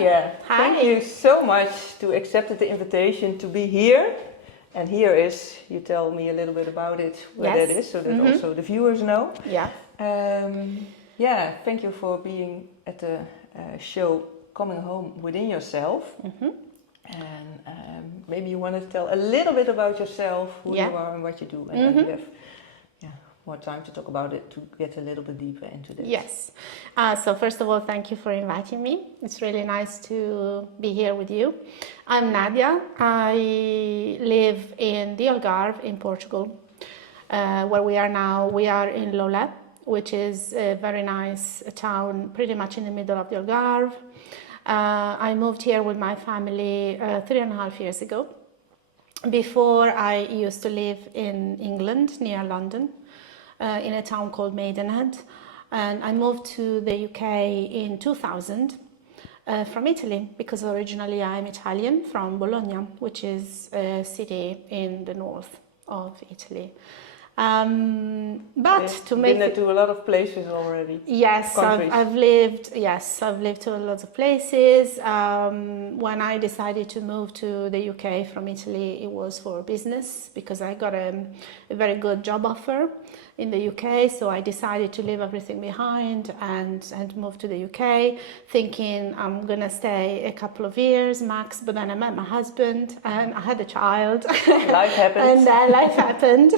Nadia, Hi. thank you so much to accept the invitation to be here. And here is, you tell me a little bit about it, where Yes. that is, so that also the viewers know. Yeah. Yeah, thank you for being at the show Coming Home Within Yourself. And maybe you want to tell a little bit about yourself, who you are and what you do. And then we have more time to talk about it, to get a little bit deeper into this. Yes. So first of all, thank you for inviting me. It's really nice to be here with you. I'm Nadia. I live in the Algarve in Portugal, where we are now. We are in Loulé, which is a very nice town, pretty much in the middle of the Algarve. I moved here with my family 3.5 years ago. Before, I used to live in England, near London, in a town called Maidenhead. And I moved to the UK in 2000 from Italy, because originally I'm Italian, from Bologna, which is a city in the north of Italy. But to make been to a lot of places already. Yes, I've lived to a lot of places. When I decided to move to the UK from Italy, it was for business, because I got a very good job offer in the UK. So I decided to leave everything behind and move to the UK, thinking I'm gonna stay a couple of years max. But then I met my husband and I had a child. Life happened. And then life happened.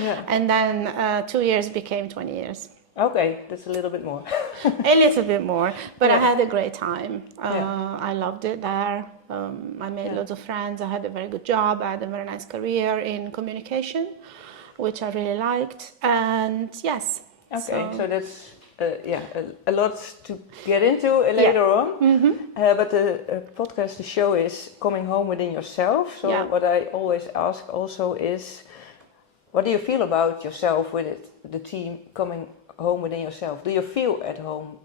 Yeah. And then 2 years became 20 years. Okay, that's a little bit more. A little bit more, but I Yeah. had a great time. I loved it there. I made lots of friends. I had a very good job. I had a very nice career in communication, which I really liked. And yes. Okay, so that's a lot to get into later on. But the podcast, the show is Coming Home Within Yourself. So what I always ask also is, what do you feel about yourself with it, the team coming home within yourself? Do you feel at home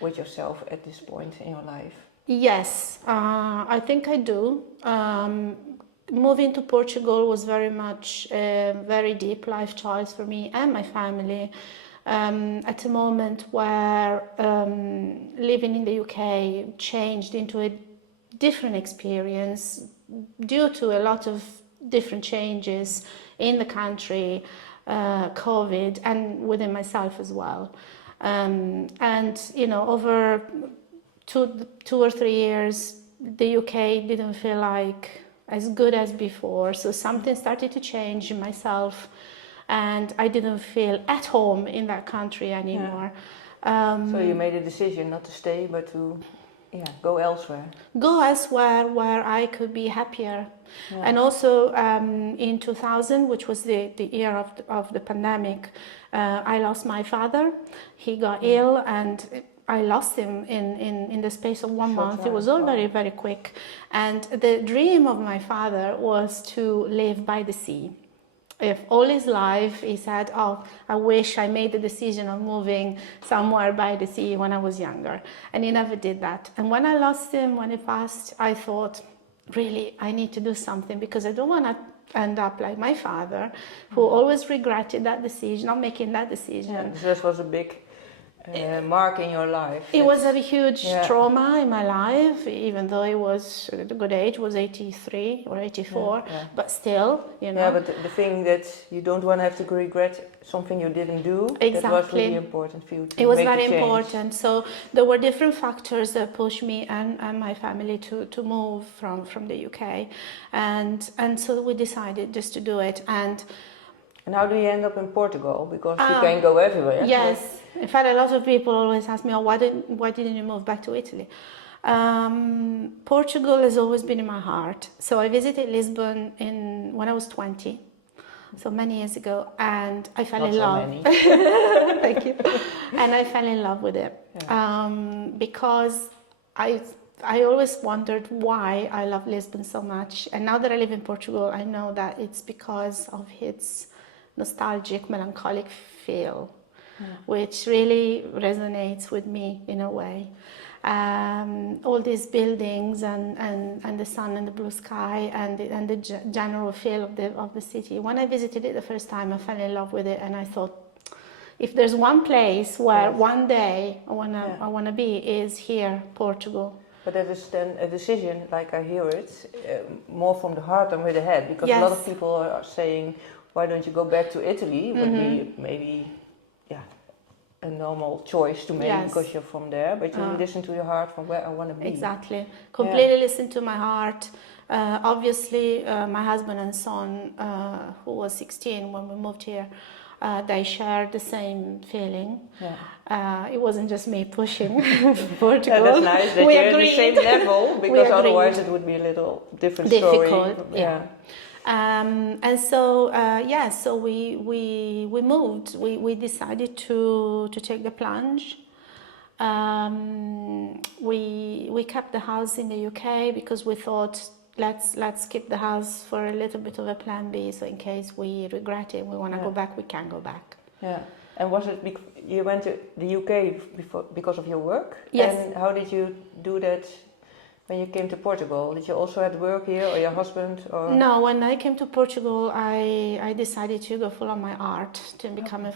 with yourself at this point in your life? Yes, I think I do. Moving to Portugal was very much a very deep life choice for me and my family. At a moment where living in the UK changed into a different experience due to a lot of different changes in the country, COVID, and within myself as well. And you know, over two or 3 years, the UK didn't feel like as good as before. So something started to change in myself, and I didn't feel at home in that country anymore. So you made a decision not to stay, but to go elsewhere. Go elsewhere where I could be happier. And also in 2000, which was the year of the pandemic, I lost my father. He got ill, and I lost him in the space of 1 month. It was all very, very quick. And the dream of my father was to live by the sea. If all his life he said, oh, I wish I made the decision of moving somewhere by the sea when I was younger. And he never did that. And when I lost him, when he passed, I thought, really, I need to do something, because I don't want to end up like my father, who always regretted that decision, not making that decision. Yeah, this was a big mark in your life. It was a huge trauma in my life, even though it was at a good age, was 83 or 84, but still, you know. Yeah, but the thing that you don't want to have to regret something you didn't do, that was really important for you to It was make very the change. important. So there were different factors that pushed me and my family to move from the UK. And so we decided just to do it. And how do you end up in Portugal? Because you can go everywhere. Yes. In fact, a lot of people always ask me, oh, why didn't you move back to Italy? Portugal has always been in my heart. So I visited Lisbon when I was 20, so many years ago, and I fell in love. Thank you. And I fell in love with it because I always wondered why I love Lisbon so much. And now that I live in Portugal, I know that it's because of its nostalgic, melancholic feel, which really resonates with me in a way. All these buildings and the sun and the blue sky and the general feel of the city. When I visited it the first time, I fell in love with it, and I thought, if there's one place where one day I wanna be, is here, Portugal. But that is then a decision, like I hear it, more from the heart than with the head, because a lot of people are saying, why don't you go back to Italy? Would be maybe, a normal choice to make because you're from there, but you listen to your heart from where I want to be. Exactly. Completely listen to my heart. Obviously, my husband and son, who was 16 when we moved here, they shared the same feeling. Yeah. It wasn't just me pushing Portugal. That's nice that you're at the same level, because otherwise it would be a little different story. Yeah. And so so we moved. We decided to take the plunge. We kept the house in the UK because we thought let's keep the house for a little bit of a plan B, so in case we regret it, we want to go back, we can go back. Yeah. And was it you went to the UK because of your work? Yes. And how did you do that when you came to Portugal? Did you also have work here, or your husband? Or? No, when I came to Portugal, I decided to go full on my art, to become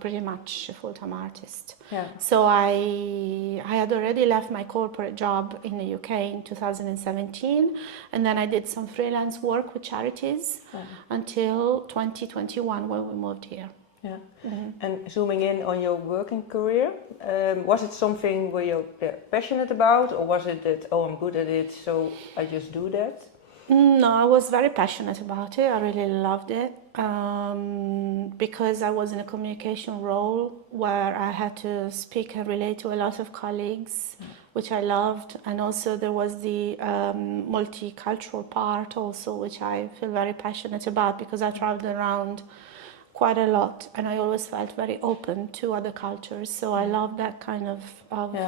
pretty much a full-time artist. Yeah. So I had already left my corporate job in the UK in 2017, and then I did some freelance work with charities until 2021 when we moved here. Yeah. Mm-hmm. And zooming in on your working career, was it something where you're passionate about, or was it that, I'm good at it, so I just do that? No, I was very passionate about it. I really loved it because I was in a communication role where I had to speak and relate to a lot of colleagues, which I loved. And also there was the multicultural part also, which I feel very passionate about because I traveled around quite a lot, and I always felt very open to other cultures, so I love that kind of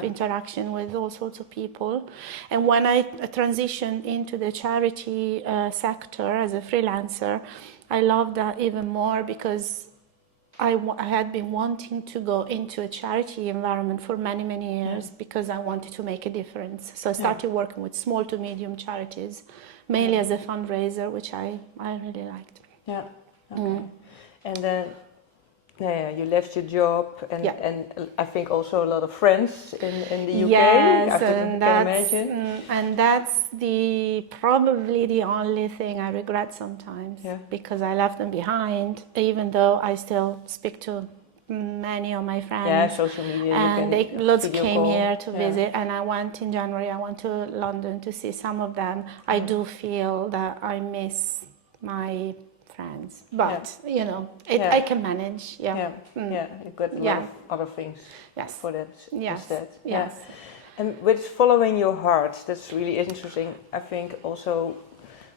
interaction with all sorts of people. And when I transitioned into the charity sector as a freelancer, I loved that even more because I had been wanting to go into a charity environment for many years because I wanted to make a difference. So I started working with small to medium charities, mainly as a fundraiser, which I really liked. Yeah. Okay. And then, you left your job, and I think also a lot of friends in the UK. Yes, can imagine. And that's probably the only thing I regret sometimes, because I left them behind, even though I still speak to many of my friends. Yeah, social media. And lots came here to visit, and I went in January. I went to London to see some of them. I do feel that I miss my friends, but I can manage. You've got a lot of other things for that instead. Yes. And with following your heart, that's really interesting. I think also,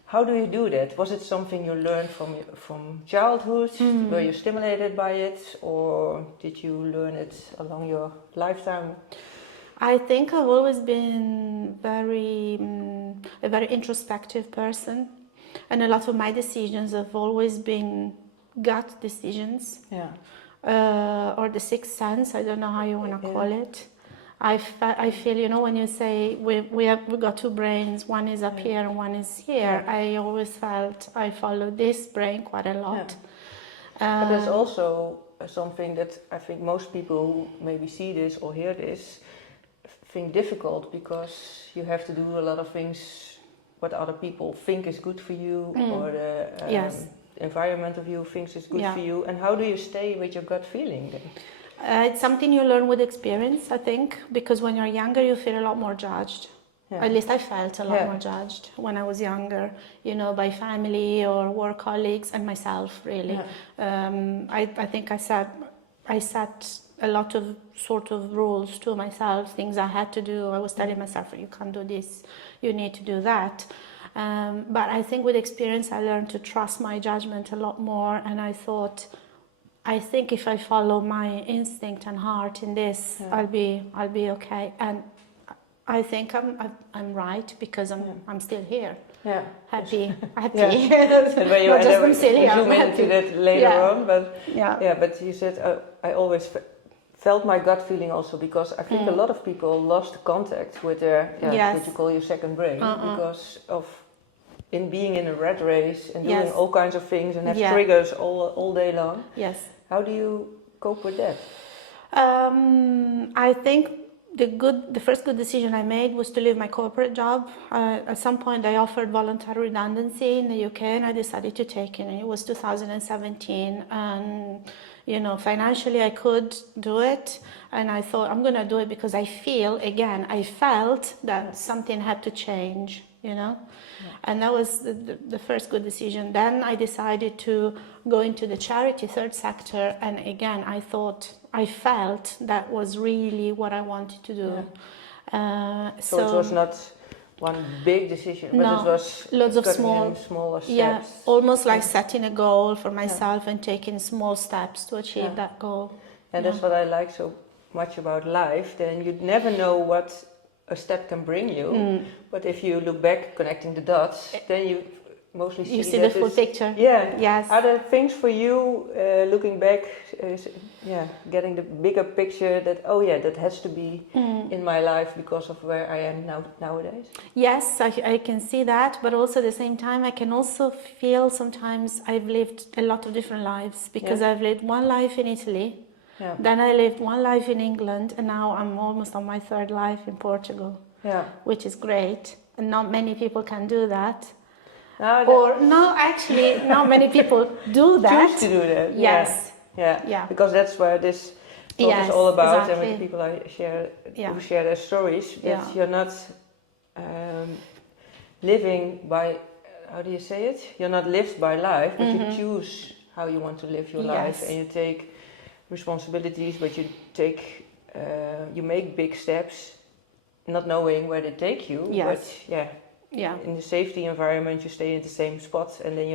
how do you do that? Was it something you learned from childhood? Were you stimulated by it, or did you learn it along your lifetime? I think I've always been a very introspective person. And a lot of my decisions have always been gut decisions, or the sixth sense. I don't know how you want to call it. I feel, when you say we got two brains, one is up here and one is here. I always felt I followed this brain quite a lot. But there's also something that I think most people who maybe see this or hear this think difficult, because you have to do a lot of things what other people think is good for you, or the environment of you thinks is good for you. And how do you stay with your gut feeling then? It's something you learn with experience, I think, because when you're younger you feel a lot more judged. At least I felt a lot more judged when I was younger, by family or work colleagues and myself, really. I think I set a lot of sort of rules to myself, things I had to do. I was telling myself, you can't do this, you need to do that. But I think with experience I learned to trust my judgment a lot more, and I think if I follow my instinct and heart in this, I'll be okay. And I think I'm right, because I'm still here. Yeah. Happy. And when you I'm still here. Zoom into that later on, but but you said I always felt my gut feeling also, because I think a lot of people lost contact with their what you call your second brain, because of being in a rat race and doing all kinds of things and have triggers all day long. Yes. How do you cope with that? I think the first good decision I made was to leave my corporate job. At some point, they offered voluntary redundancy in the UK, and I decided to take it. And it was 2017, and financially I could do it, and I thought I'm gonna do it because I felt that something had to change, and that was the first good decision. Then I decided to go into the charity third sector, and again I felt that was really what I wanted to do. So it was not one big decision, but it was lots of smaller steps. Yeah, almost like setting a goal for myself and taking small steps to achieve that goal. And that's what I like so much about life. Then you never know what a step can bring you, but if you look back, connecting the dots, then you mostly see the full picture. Yeah. Yes. Are there things for you looking back? Getting the bigger picture that that has to be in my life because of where I am nowadays. Yes, I can see that, but also at the same time I can also feel sometimes I've lived a lot of different lives because I've lived one life in Italy. Yeah. Then I lived one life in England, and now I'm almost on my third life in Portugal, which is great. And not many people can do that. Not many people do that. Choose to do that. Yes. Yeah. Because that's where this talk is all about, and with the people who share their stories. That you're not living by, how do you say it? You're not lived by life, but you choose how you want to live your life, and you take responsibilities, but you make big steps, not knowing where they take you. Yes. But in the safety environment, you stay in the same spot, and then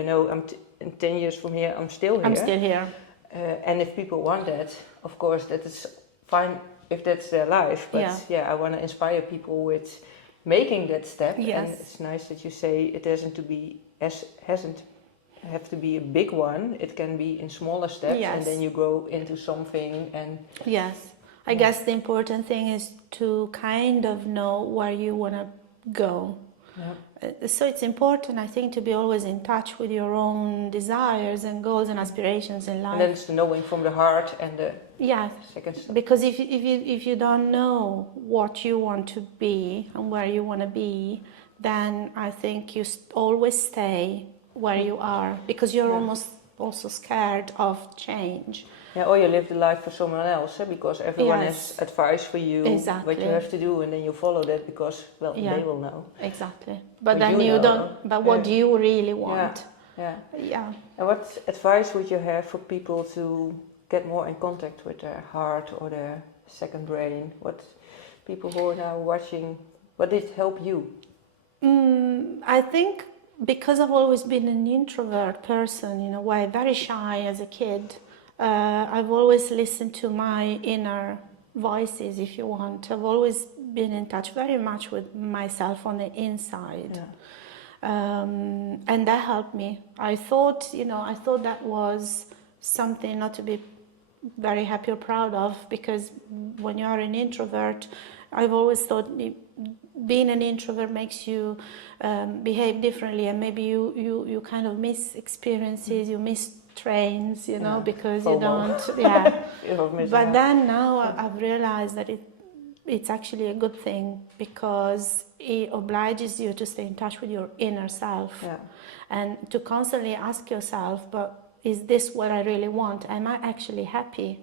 in 10 years from here, I'm still here. And if people want that, of course, that is fine if that's their life. But I want to inspire people with making that step. Yes. And it's nice that you say it hasn't have to be a big one. It can be in smaller steps, and then you grow into something. And I guess the important thing is to kind of know where you want to go. So it's important, I think, to be always in touch with your own desires and goals and aspirations in life. And then it's the knowing from the heart and the second step. Because if you don't know what you want to be and where you want to be, then I think you always stay where you are, because you're almost also scared of change. Yeah, or you live the life for someone else, because everyone has advice for you, what you have to do, and then you follow that because, they will know. Exactly. But then you don't, but what do you really want? Yeah. And what advice would you have for people to get more in contact with their heart or their second brain? What people who are now watching, what did help you? I think because I've always been an introvert person, in a way, very shy as a kid, I've always listened to my inner voices, if you want. I've always been in touch very much with myself on the inside. And that helped me. I thought that was something not to be very happy or proud of, because when you are an introvert, I've always thought being an introvert makes you behave differently, and maybe you kind of miss experiences, you miss trains, because FOMO. you don't. But then now I've realized that it's actually a good thing, because it obliges you to stay in touch with your inner self, and to constantly ask yourself, but is this what I really want? Am I actually happy?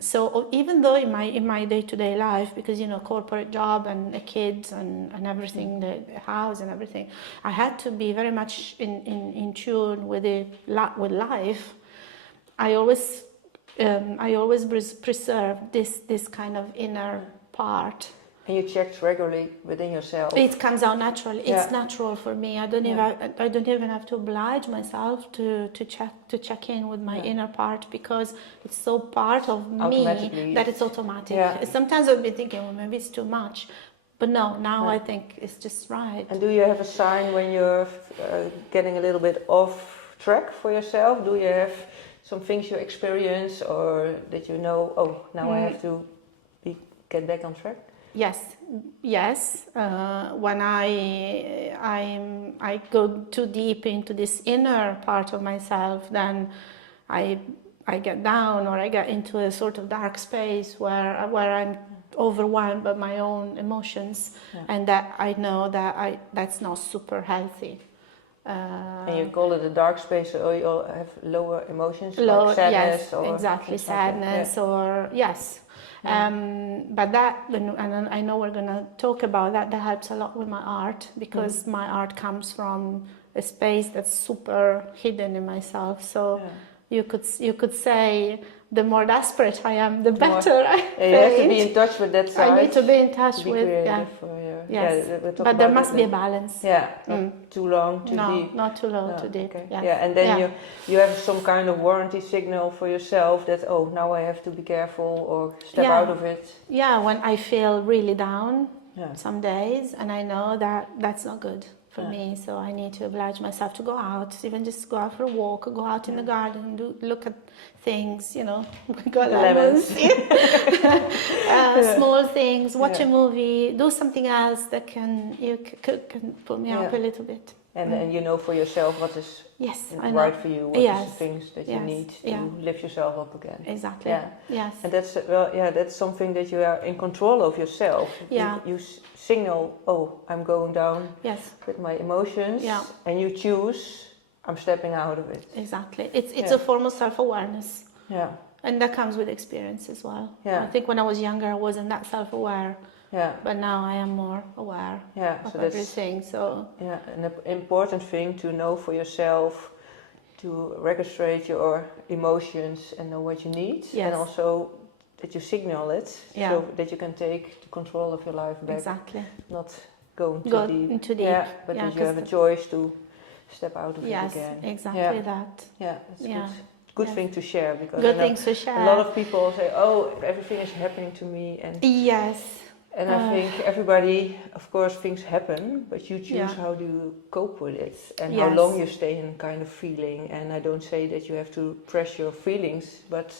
So even though in my day-to-day life, because corporate job and the kids and everything, the house and everything, I had to be very much in tune with life. I always preserve this kind of inner part. And you checked regularly within yourself. It comes out naturally. It's natural for me. I don't even have to oblige myself to check in with my inner part, because it's so part of me that it's automatic. Sometimes I've been thinking, well, maybe it's too much, but no. Now I think it's just right. And do you have a sign when you're getting a little bit off track for yourself? Do you have some things you experience, or that now I have to get back on track? Yes. When I go too deep into this inner part of myself, then I get down, or I get into a sort of dark space where I'm overwhelmed by my own emotions, and that I know that that's not super healthy. And you call it a dark space, so you all have lower emotions, like sadness, yes, or exactly, sadness, or yes. But that, and I know we're gonna talk about that. That helps a lot with my art, because my art comes from a space that's super hidden in myself. So you could say, the more desperate I am, the better I paint. You have to be in touch with that side. I need to be in touch to be with creative but there must be a balance. Yeah, not too long, too deep. Not too long, too deep. Okay. Yes. Yeah, and then you have some kind of warranty signal for yourself that, oh, now I have to be careful or step out of it. Yeah, when I feel really down some days, and I know that that's not good for me, so I need to oblige myself to go out, even just go out for a walk, or go out in the garden, look at things, we got lemons. Small things, watch a movie, do something else that can pull me up a little bit. And then you know for yourself what is right for you, what is the things that you need to lift yourself up again. Exactly. Yeah. Yes. And that's something that you are in control of yourself. Yeah. You signal, oh, I'm going down with my emotions, and you choose, I'm stepping out of it. Exactly. It's a form of self-awareness. Yeah. And that comes with experience as well. Yeah. I think when I was younger, I wasn't that self-aware. Yeah. But now I am more aware of everything. So an important thing to know for yourself, to register your emotions and know what you need, and also that you signal it, so that you can take the control of your life back. Exactly. Not going too deep. Yeah, but that you have a choice to step out of it again. Yes, exactly that. Yeah, that's good. Good thing to share, because good things to share. A lot of people say, "Oh, everything is happening to me," and and I think everybody, of course, things happen, but you choose how do you cope with it, and how long you stay in kind of feeling. And I don't say that you have to press your feelings, but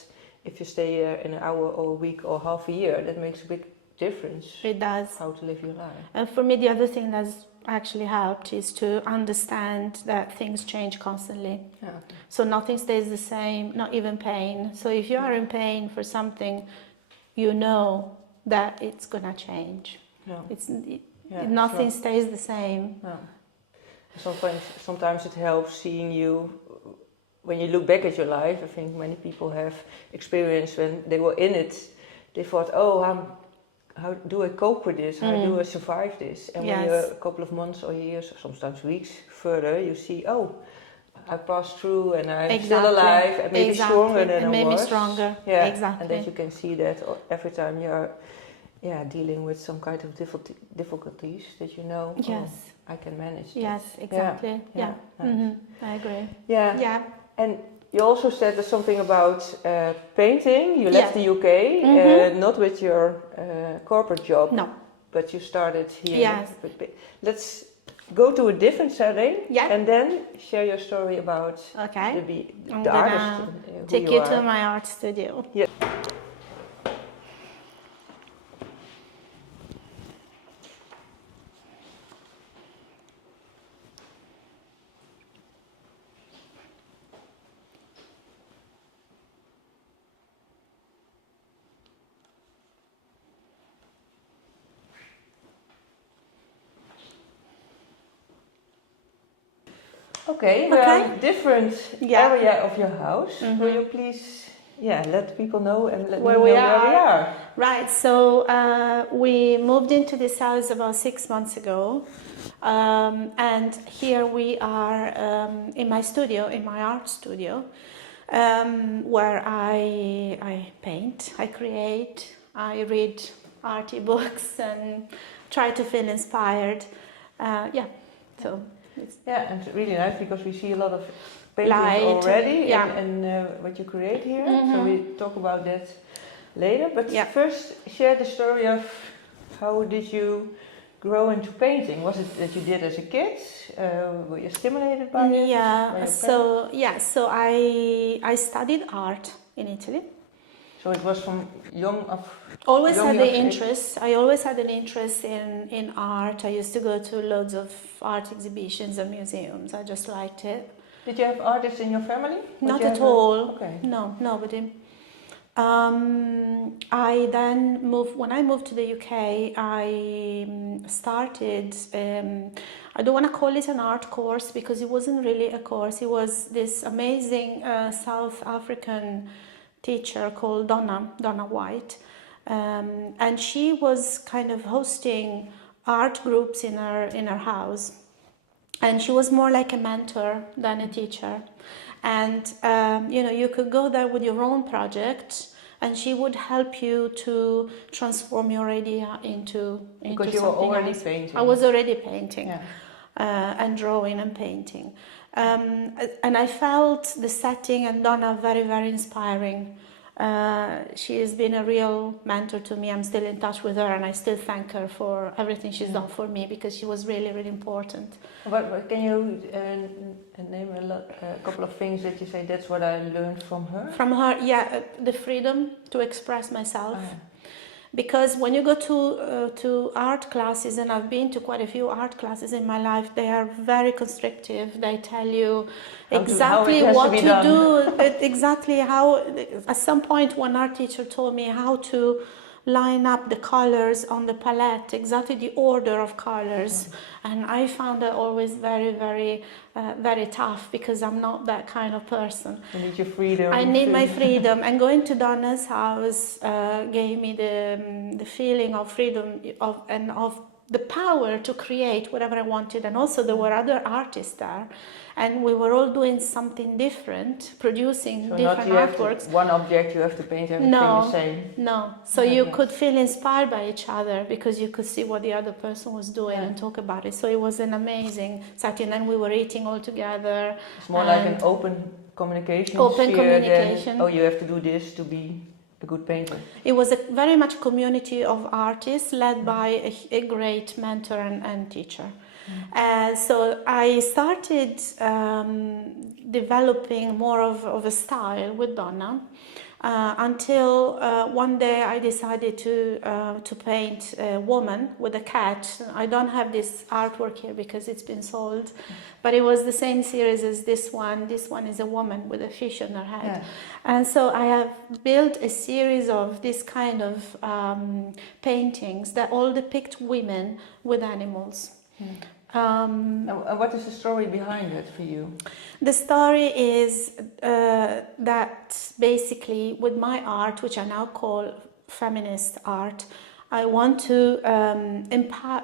if you stay in an hour or a week or half a year, that makes a big difference. It does. How to live your life. And for me, the other thing that's actually helped is to understand that things change constantly. Yeah. So nothing stays the same, not even pain. So if you are in pain for something, you know that it's gonna change. Nothing stays the same. Sometimes it helps seeing you when you look back at your life. I think many people have experienced when they were in it. They thought, "Oh, how do I cope with this? How do I survive this?" And when you're a couple of months or years, or sometimes weeks further, you see, "Oh, I passed through and I'm still alive, and maybe stronger than I was." It made me stronger. Yeah, exactly. and that you can see that every time you're dealing with some kind of difficulties, that you know, I can manage that. Yes, exactly. Yeah. Nice. I agree. Yeah. And you also said there's something about painting. You left the UK, not with your corporate job. No. But you started here. Yes. Let's go to a different setting, and then share your story about the artist. Take you to my art studio. Yeah. Okay, we are in a different area of your house. Will you please let people know and let me know where we are? Right, so we moved into this house about 6 months ago, and here we are in my studio, in my art studio, where I paint, I create, I read arty books and try to feel inspired. And it's really nice because we see a lot of paintings already and what you create here. So we talk about that later. But first, share the story of how did you grow into painting? Was it that you did as a kid? Were you stimulated by it? So I studied art in Italy. So it was from young of... Always had the interest. I always had an interest in art. I used to go to loads of art exhibitions and museums. I just liked it. Did you have artists in your family? Not at all. Okay. No, nobody. I then moved, when I moved to the UK, I started, I don't want to call it an art course because it wasn't really a course. It was this amazing South African teacher called Donna White. And she was kind of hosting art groups in her house. And she was more like a mentor than a teacher. And, you could go there with your own project and she would help you to transform your idea into because you were already painting. I was already painting and drawing and painting. And I felt the setting and Donna very, very inspiring. She has been a real mentor to me. I'm still in touch with her and I still thank her for everything she's done for me because she was really, really important. But can you name a couple of things that you say that's what I learned from her? From her, the freedom to express myself. Because when you go to art classes, and I've been to quite a few art classes in my life, they are very constrictive. They tell you exactly what to do, exactly how. At some point, one art teacher told me how to line up the colors on the palette, exactly the order of colors. And I found that always very, very, very tough because I'm not that kind of person. You need your freedom. I need my freedom. And going to Donna's house gave me the feeling of freedom and of the power to create whatever I wanted. And also there were other artists there. And we were all doing something different, producing different artworks. One object, you have to paint everything the same. No. So you could feel inspired by each other because you could see what the other person was doing and talk about it. So it was an amazing setting. And we were eating all together. It's more like an open communication communication. Than, you have to do this to be a good painter. It was a very much community of artists led by a great mentor and teacher. So I started developing more of a style with Donna until one day I decided to paint a woman with a cat. I don't have this artwork here because it's been sold, but it was the same series as this one. This one is a woman with a fish on her head. And so I have built a series of this kind of paintings that all depict women with animals. What is the story behind it for you? The story is that basically with my art, which I now call feminist art, I want to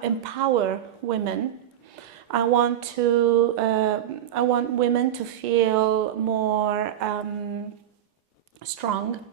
empower women. I want women to feel more strong.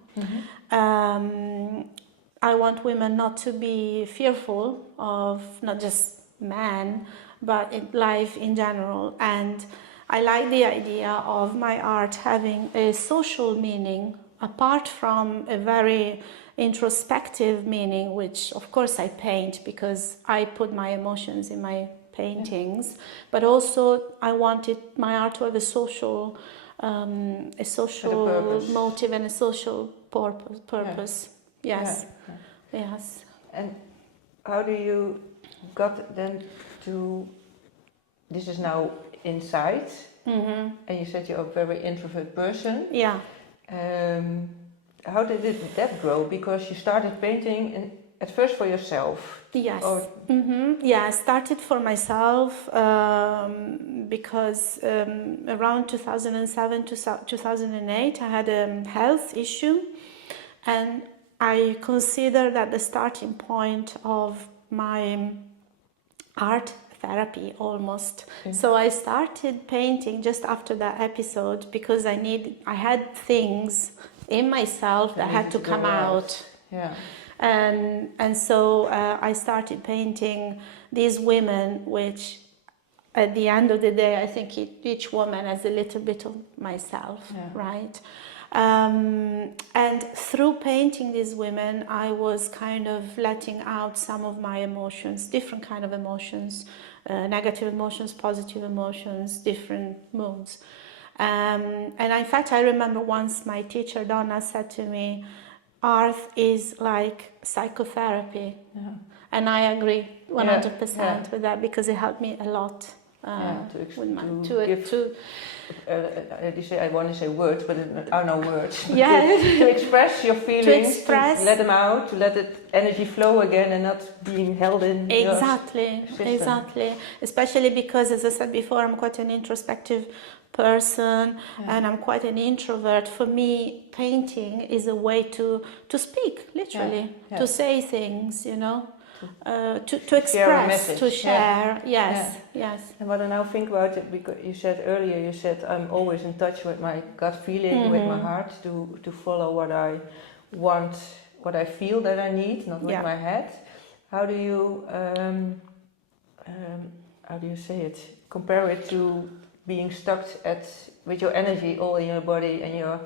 I want women not to be fearful of not just men, but in life in general. And I like the idea of my art having a social meaning apart from a very introspective meaning, which of course I paint because I put my emotions in my paintings, but also I wanted my art to have a social motive and a social purpose. Yes. Yes. And how do you got then to, this is now inside, and you said you're a very introvert person. Yeah. How did that grow? Because you started painting at first for yourself. Yes. Yeah, I started for myself because around 2007 to 2008 I had a health issue, and I consider that the starting point of my art therapy almost. So I started painting just after that episode because I had things in myself that had to come out. Yeah. And so I started painting these women, which at the end of the day, I think each woman has a little bit of myself, right? And through painting these women, I was kind of letting out some of my emotions, different kind of emotions, negative emotions, positive emotions, different moods. And in fact, I remember once my teacher, Donna, said to me, art is like psychotherapy. And I agree 100% with that because it helped me a lot You say, I want to say words, but there are no words. Yeah. To express your feelings, to let them out, to let the energy flow again and not being held in. Exactly. Especially because, as I said before, I'm quite an introspective person and I'm quite an introvert. For me, painting is a way to speak, literally, to say things, to express, to share. Yes. And what I now think about it, because you said earlier, I'm always in touch with my gut feeling, with my heart, to follow what I want, what I feel that I need, not with my head. How do you say it? Compare it to being stuck with your energy all in your body and your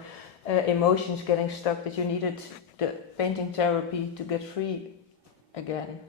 emotions getting stuck, that you needed the painting therapy to get free again.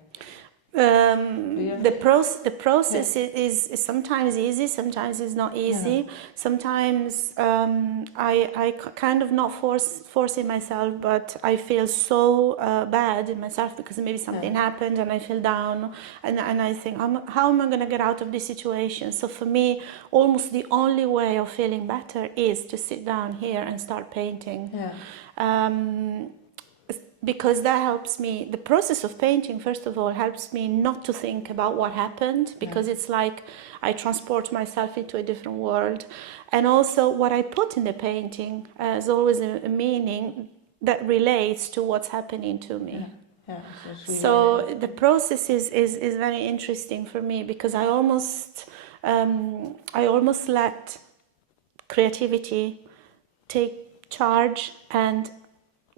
The process is sometimes easy, sometimes it's not easy. Sometimes I kind of not forcing myself, but I feel so bad in myself because maybe something happened and I feel down and I think, how am I going to get out of this situation? So for me, almost the only way of feeling better is to sit down here and start painting. Because that helps me, the process of painting, first of all, helps me not to think about what happened, because it's like I transport myself into a different world. And also what I put in the painting has always a meaning that relates to what's happening to me. So the process is very interesting for me, because I almost let creativity take charge, and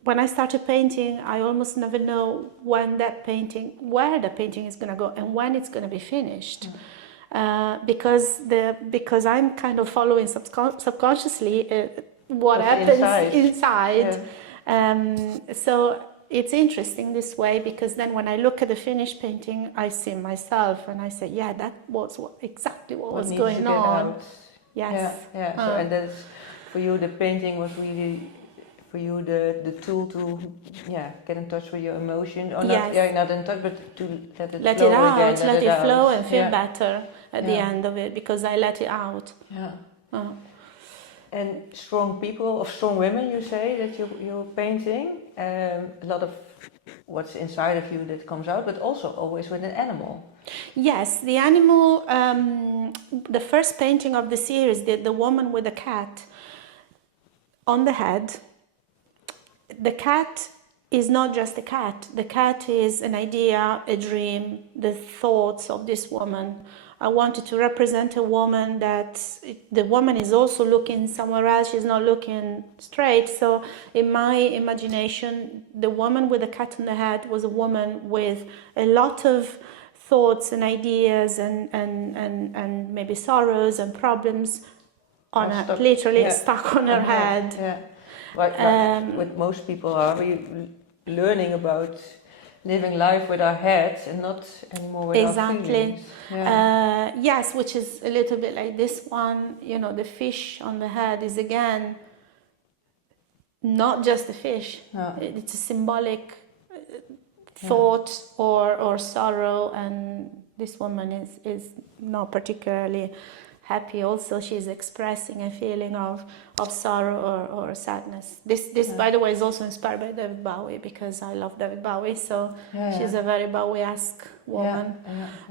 when I started painting, I almost never know where the painting is going to go and when it's going to be finished, because I'm kind of following subconsciously what happens inside. So it's interesting this way, because then when I look at the finished painting, I see myself and I say, that was exactly what was going on. Yes. So, and that's for you. The painting was really, for you, the tool to get in touch with your emotion, or not in touch, but to let it flow out, let it flow and feel better at the end of it, because I let it out. And strong people, or strong women, you say that you're painting, a lot of what's inside of you that comes out, but also always with an animal. Yes, the animal. The first painting of the series, the woman with the cat on the head. The cat is not just a cat. The cat is an idea, a dream, the thoughts of this woman. I wanted to represent a woman that the woman is also looking somewhere else. She's not looking straight. So in my imagination, the woman with the cat on the head was a woman with a lot of thoughts and ideas and maybe sorrows and problems on her, literally stuck on her head. Like what most people are, we learning about living life with our heads and not anymore with our feelings. Yes, which is a little bit like this one. The fish on the head is again not just a fish. It's a symbolic thought or sorrow, and this woman is not particularly happy. Also, she's expressing a feeling of sorrow or sadness. This by the way, is also inspired by David Bowie, because I love David Bowie, so she's a very Bowie-esque woman.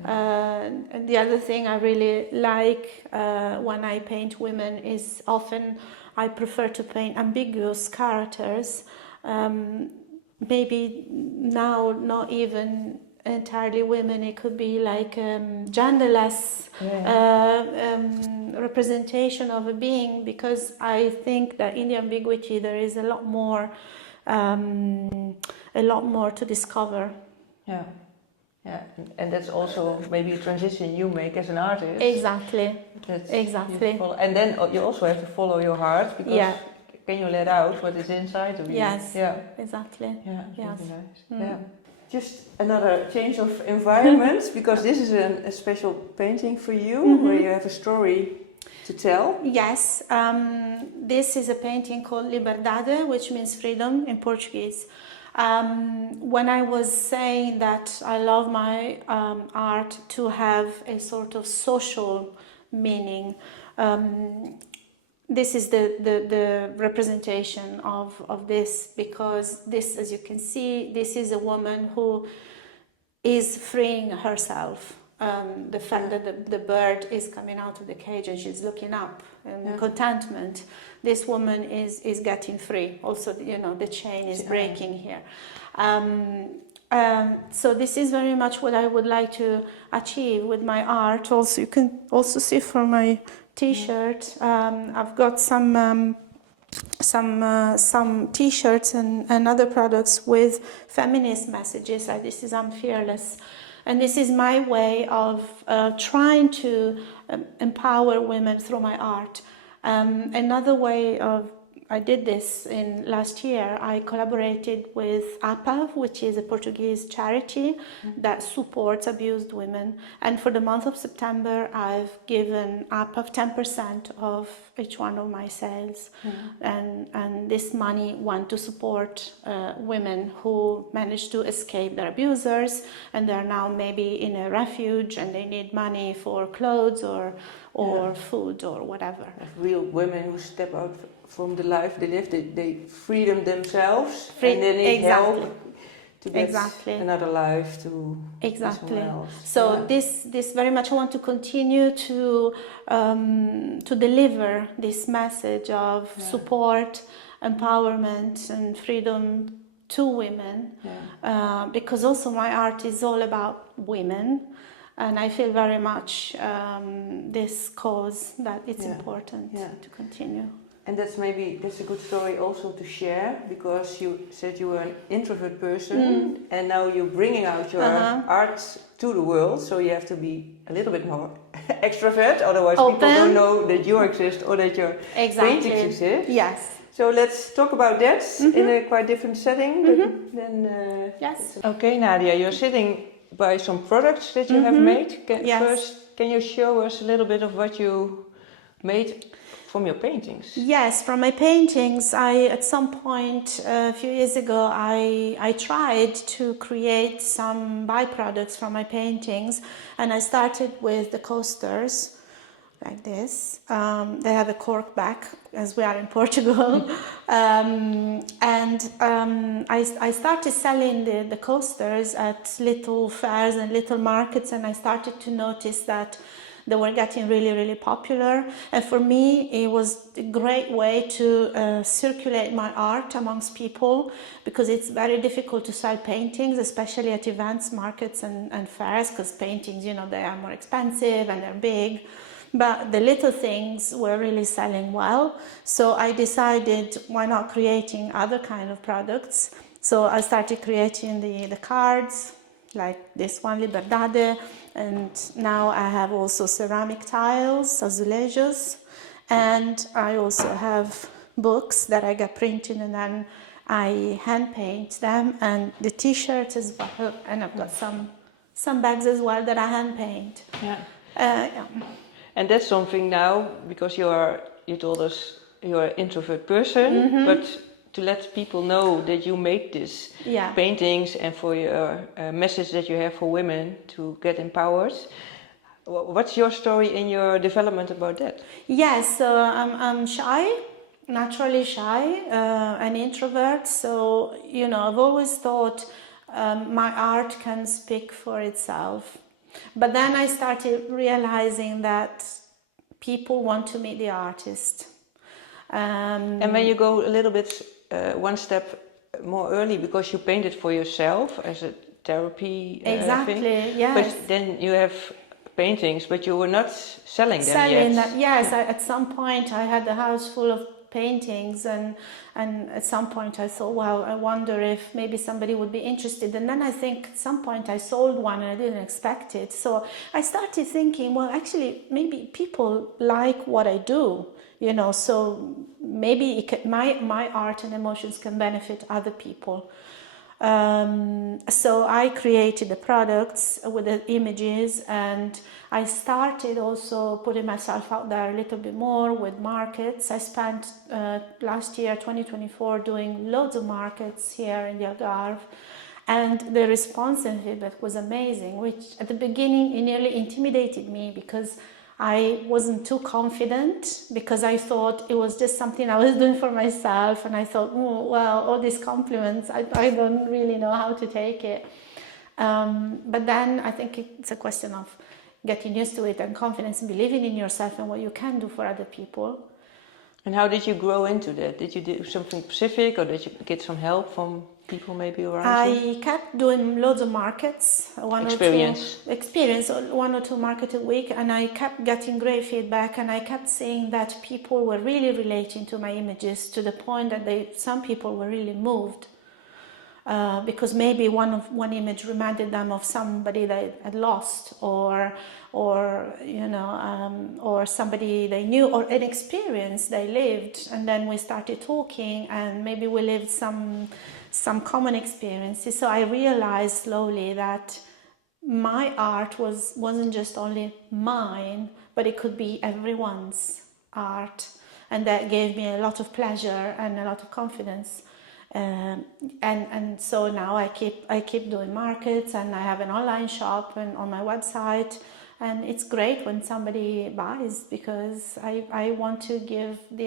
And the other thing I really like when I paint women is often I prefer to paint ambiguous characters. Maybe now not even entirely women, it could be like genderless representation of a being, because I think that in the ambiguity there is a lot more to discover. And that's also maybe a transition you make as an artist. Exactly. And then you also have to follow your heart, because can you let out what is inside of you? Yes. Exactly. Yes. Just another change of environment, because this is a special painting for you, where you have a story to tell. Yes, this is a painting called Liberdade, which means freedom in Portuguese. When I was saying that I love my art to have a sort of social meaning. This is the representation of this, because this, as you can see, this is a woman who is freeing herself. The fact that the bird is coming out of the cage and she's looking up in contentment, this woman is getting free. Also, you know, the chain is breaking here. So this is very much what I would like to achieve with my art. Also, you can also see from my T-shirt, I've got some T-shirts and other products with feminist messages. Like this is "I'm fearless," and this is my way of trying to empower women through my art. Another way of I did this in last year. I collaborated with APAV, which is a Portuguese charity that supports abused women. And for the month of September, I've given APAV 10% of each one of my sales. And this money went to support women who managed to escape their abusers, and they're now maybe in a refuge and they need money for clothes or food or whatever. Real women who step out from the life they live, they free themselves, and they need help to get another life to someone else. So this very much I want to continue to deliver this message of support, empowerment, and freedom to women, because also my art is all about women. And I feel very much this cause that it's important to continue. And that's a good story also to share, because you said you were an introvert person and now you're bringing out your art to the world, so you have to be a little bit more extrovert, otherwise people don't know that you exist or that your paintings exist. Yes. So let's talk about that in a quite different setting. Yes. Okay, Nadia, you're sitting by some products that you have made. First, can you show us a little bit of what you made from your paintings? Yes, from my paintings, at some point a few years ago, I tried to create some byproducts from my paintings, and I started with the coasters, like this. They have a cork back, as we are in Portugal. I started selling the coasters at little fairs and little markets, and I started to notice that they were getting really, really popular. And for me, it was a great way to circulate my art amongst people, because it's very difficult to sell paintings, especially at events, markets and fairs, because paintings, you know, they are more expensive and they're big. But the little things were really selling well. So I decided, why not creating other kind of products? So I started creating the cards, like this one, Liberdade, and now I have also ceramic tiles, azulejos, and I also have books that I get printed and then I hand paint them, and the T-shirts as well, and I've got some bags as well that I hand paint. And that's something now, because you told us you're an introvert person, but to let people know that you make these paintings and for your message that you have for women to get empowered. What's your story in your development about that? Yes, so I'm shy, naturally shy, an introvert. So, you know, I've always thought my art can speak for itself. But then I started realizing that people want to meet the artist. And when you go a little bit one step more early, because you painted for yourself as a therapy thing. Yes. But then you have paintings, but you were not selling them yet. Yes, at some point I had a house full of paintings, and at some point I thought, well, I wonder if maybe somebody would be interested. And then I think at some point I sold one and I didn't expect it. So I started thinking, well, actually maybe people like what I do, you know, so maybe my art and emotions can benefit other people. So I created the products with the images, and I started also putting myself out there a little bit more with markets. I spent last year, 2024, doing loads of markets here in the Algarve, and the response and feedback was amazing, which at the beginning it nearly intimidated me, because I wasn't too confident because I thought it was just something I was doing for myself, and I thought, oh, well, all these compliments, I don't really know how to take it. But then I think it's a question of getting used to it and confidence and believing in yourself and what you can do for other people. And how did you grow into that? Did you do something specific, or did you get some help from people maybe around you? I kept doing loads of markets, one or two markets a week, and I kept getting great feedback, and I kept seeing that people were really relating to my images to the point that some people were really moved. Because maybe one image reminded them of somebody they had lost, or somebody they knew, or an experience they lived, and then we started talking, and maybe we lived some common experiences. So I realized slowly that my art wasn't just only mine, but it could be everyone's art, and that gave me a lot of pleasure and a lot of confidence. And so now I keep doing markets, and I have an online shop and on my website, and it's great when somebody buys, because I want to give the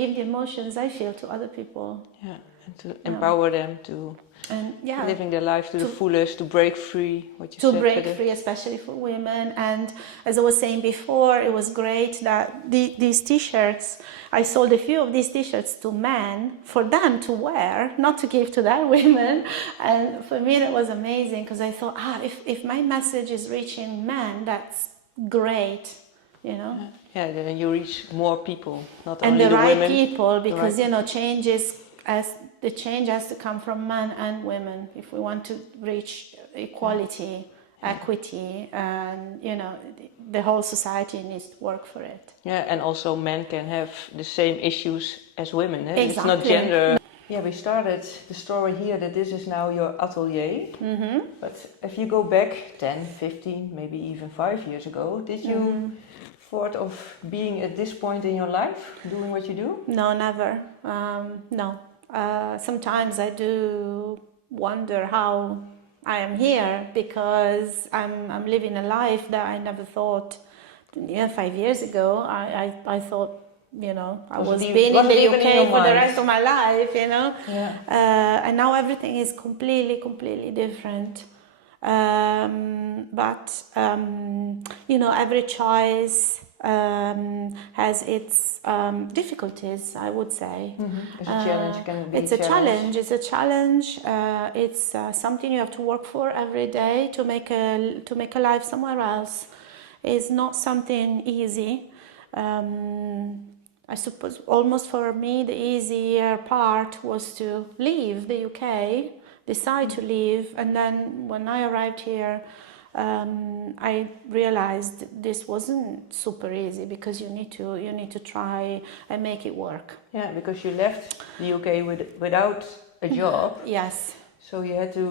give the emotions I feel to other people. Yeah, and to empower them to living their life to the fullest, to break free. Free, especially for women. And as I was saying before, it was great that these t-shirts, I sold a few of these t-shirts to men for them to wear, not to give to their women. And for me, that was amazing, because I thought, if my message is reaching men, that's great, you know. Yeah, then you reach more people, not and only the right women. People, because the change has to come from men and women if we want to reach equality, equity, and the whole society needs to work for it. Yeah, and also men can have the same issues as women. Eh? Exactly. It's not gender. Yeah, we started the story here that this is now your atelier. Mm-hmm. But if you go back 10, 15, maybe even 5 years ago, did you thought of being at this point in your life, doing what you do? No, never. No. Sometimes I do wonder how I am here, because I'm living a life that I never thought. 5 years ago, I thought, I was being in the UK for the rest of my life, Yeah. And now everything is completely different. But every choice has its difficulties, I would say. Mm-hmm. It's a challenge. It's a challenge. It's a challenge. It's something you have to work for every day to make a life somewhere else. It's not something easy. I suppose almost for me the easier part was to leave the UK, decide to leave, and then when I arrived here, I realized this wasn't super easy, because you need to try and make it work. Yeah, because you left the UK without a job. Yes. So you had to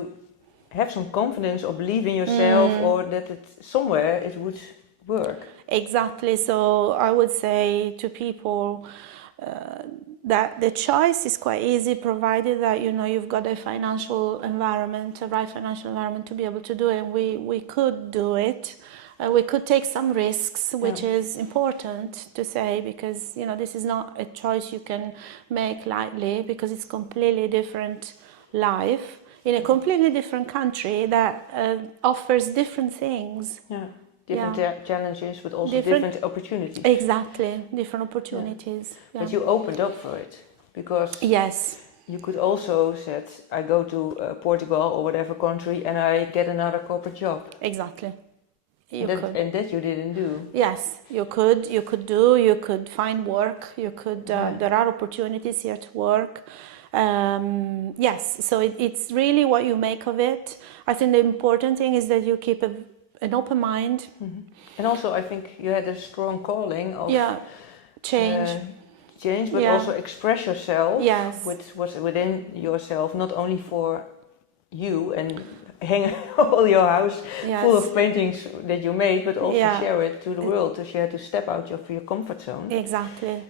have some confidence or believe in yourself, or that somewhere it would work. Exactly. So I would say to people that the choice is quite easy, provided that you've got a right financial environment to be able to do it. We could do it. We could take some risks, which is important to say, because this is not a choice you can make lightly, because it's completely different life in a completely different country that offers different things. Yeah. Different challenges, but also different opportunities. Exactly, different opportunities. Yeah. But you opened up for it, because you could also said, I go to Portugal or whatever country and I get another corporate job. Exactly. And that you didn't do. Yes, you could find work. You could. There are opportunities here to work. Yes, so it's really what you make of it. I think the important thing is that you keep an open mind. Mm-hmm. And also I think you had a strong calling of change, but also express yourself. Yes. Which was within yourself, not only for you and hang all your house full of paintings that you made, but also share it to the world, to step out of your comfort zone. Exactly.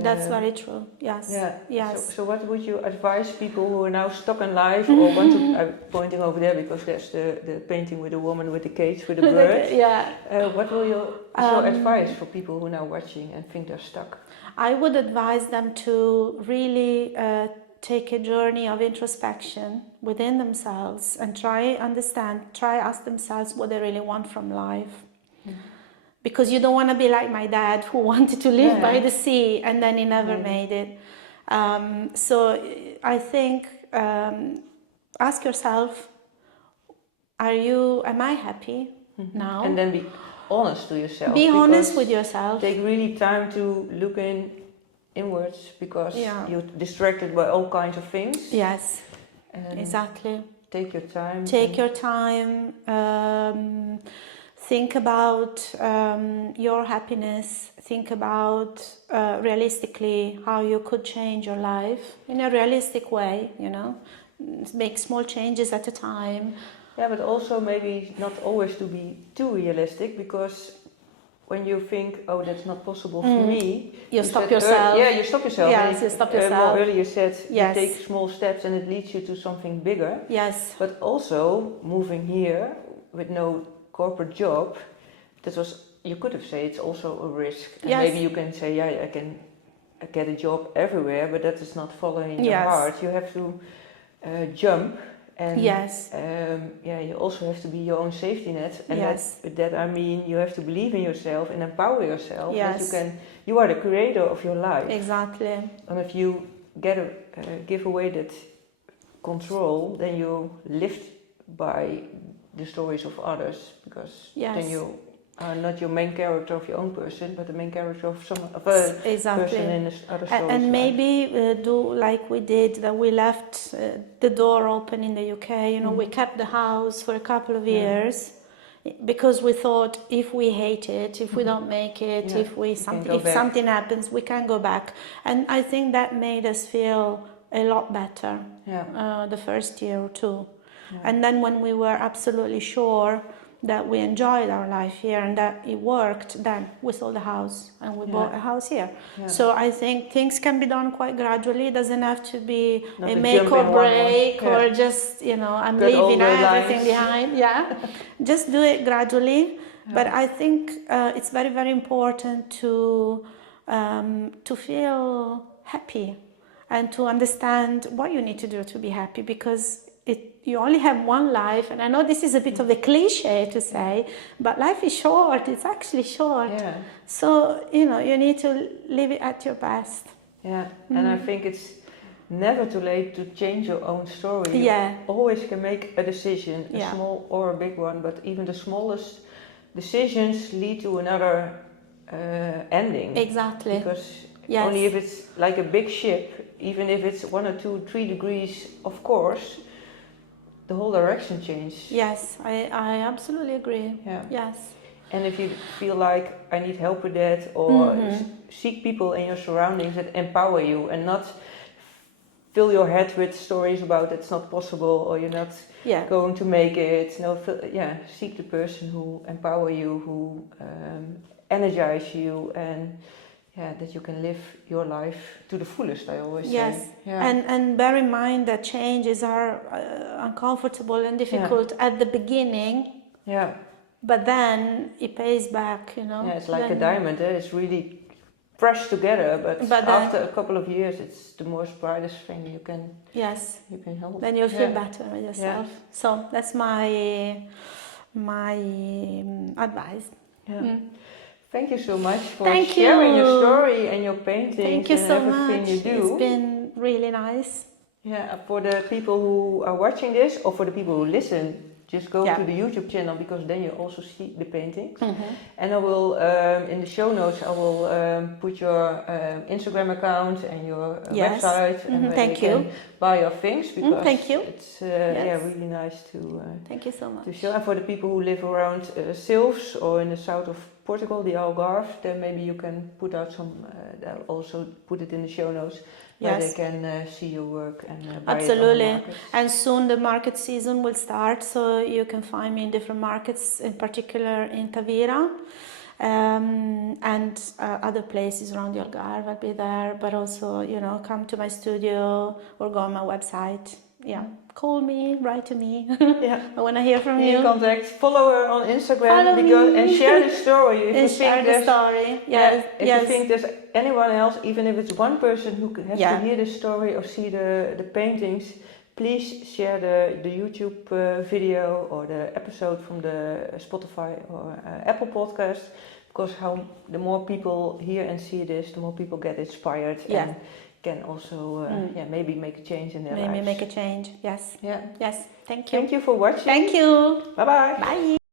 That's very true. Yes. Yeah. Yes. So what would you advise people who are now stuck in life or want to? I'm pointing over there because there's the painting with the woman with the cage with the bird. Yeah. What will your advice for people who are now watching and think they're stuck? I would advise them to really take a journey of introspection within themselves and try ask themselves what they really want from life. Because you don't want to be like my dad, who wanted to live by the sea and then he never made it. So I think ask yourself, am I happy now? And then be honest to yourself. Be honest with yourself. Take really time to look inwards because you're distracted by all kinds of things. Yes, exactly. Take your time. Take your time. Think about your happiness. Think about realistically how you could change your life in a realistic way, Make small changes at a time. Yeah, but also maybe not always to be too realistic, because when you think, oh, that's not possible for me, you stop yourself. You stop yourself. Yes, you stop yourself. More earlier you said you Yes. take small steps and it leads you to something bigger. Yes. But also moving here with no corporate job, you could have said it's also a risk. And maybe you can say, I can get a job everywhere, but that is not following your heart. You have to jump. And you also have to be your own safety net, and with that I mean you have to believe in yourself and empower yourself. Yes. That you are the creator of your life. Exactly. And if you give away that control, then you live by the stories of others, because then you are not your main character of your own person, but the main character of a person in other stories. And maybe do like we did, that we left the door open in the UK. We kept the house for a couple of years because we thought if we hate it, if we don't make it, if something happens, we can go back. And I think that made us feel a lot better the first year or two. Yeah. And then when we were absolutely sure that we enjoyed our life here and that it worked, then we sold the house and we bought a house here. Yeah. So I think things can be done quite gradually. It doesn't have to be a make or break or just, I'm leaving everything behind. Yeah, just do it gradually. Yeah. But I think it's very, very important to feel happy and to understand what you need to do to be happy, because you only have one life, and I know this is a bit of a cliche to say, but life is short. It's actually short. Yeah. So, you need to live it at your best. Yeah, and I think it's never too late to change your own story. You always can make a decision, a small or a big one, but even the smallest decisions lead to another ending. Exactly. Because only if it's like a big ship, even if it's 1 or 2, 3 degrees of course, the whole direction changes. Yes, I absolutely agree. Yeah. Yes. And if you feel like I need help with that, or seek people in your surroundings that empower you, and not fill your head with stories about it's not possible or you're not going to make it. No, seek the person who empower you, who energize you, and that you can live your life to the fullest, I always say. Yes, and bear in mind that changes are uncomfortable and difficult at the beginning. Yeah. But then it pays back, Yeah, it's like a diamond. It's really pressed together, but after a couple of years, it's the most brightest thing you can hold. Then you'll feel better with yourself. Yeah. So that's my advice. Yeah. Thank you so much for sharing your story and your paintings and everything you do. It's been really nice. Yeah, for the people who are watching this, or for the people who listen, just go to the YouTube channel, because then you also see the paintings. And I will, in the show notes, I will put your Instagram account and your website, and where you can buy your things, because it's really nice to thank you so much. To show. And for the people who live around Silves or in the south of Portugal, the Algarve, then maybe you can put out some, I'll also put it in the show notes, where they can see your work and buy it on the markets. And soon the market season will start, so you can find me in different markets, in particular in Tavira. and other places around the Algarve. I'll be there, but also, you know, come to my studio or go on my website. Yeah, call me, write to me. Yeah, I want to hear from you. Contact. Follow her on Instagram. Follow me. And share the story. If you share think the story. Yes. If you think there's anyone else, even if it's one person who has to hear the story or see the paintings, please share the YouTube video or the episode from the Spotify or Apple podcast, because the more people hear and see this, the more people get inspired and can also maybe make a change in their lives. Maybe make a change. Yes. Yeah. Yes. Thank you. Thank you for watching. Thank you. Bye-bye. Bye.